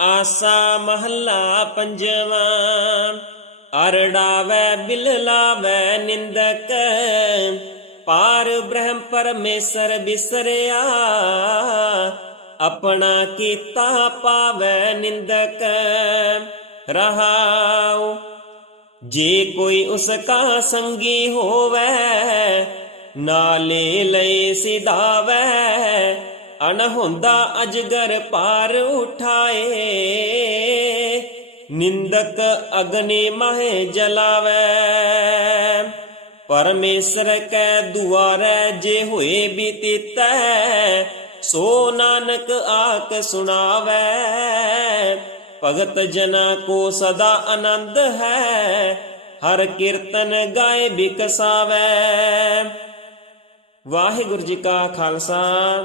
ਆਸਾ ਮਹੱਲਾ ਪੰਜਵਾਂ ਅਰੜਾਵੇ ਬਿਲ ਲਾਵੇ ਨਿੰਦਕ, ਪਾਰ ਬ੍ਰਹਮ ਪਰਮੇਸ਼ਰ ਬਿਸਰਿਆ, ਆਪਣਾ ਕੀਤਾ ਪਾਵੇ ਨਿੰਦਕ, ਰਹਾਉ। ਜੇ ਕੋਈ ਉਸ ਕਾ ਸੰਗੀ ਹੋਵੇ ਨਾਲੇ ਲਈ ਸਿਧਾਵੇ ਅਣਹੋਂਦਾ ਅਜਗਰ ਪਾਰ ਉਠਾਏ। ਨਿੰਦਕ ਅਗਨੀ ਮਹਿ ਜਲਾਵੇ। ਪਰਮੇਸ਼ਰ ਕੈ ਦੁਆਰੈ ਜੇ ਹੋਏ ਬੀਤੀਤੈ, ਸੋ ਨਾਨਕ ਆਕ ਸੁਣਾਵੇ। ਭਗਤ ਜਨਾ ਕੋ ਸਦਾ ਆਨੰਦ ਹੈ, ਹਰ ਕੀਰਤਨ ਗਾਏ ਬਿਕਸਾਵੇ। ਵਾਹਿਗੁਰੂ ਜੀ ਕਾ ਖਾਲਸਾ।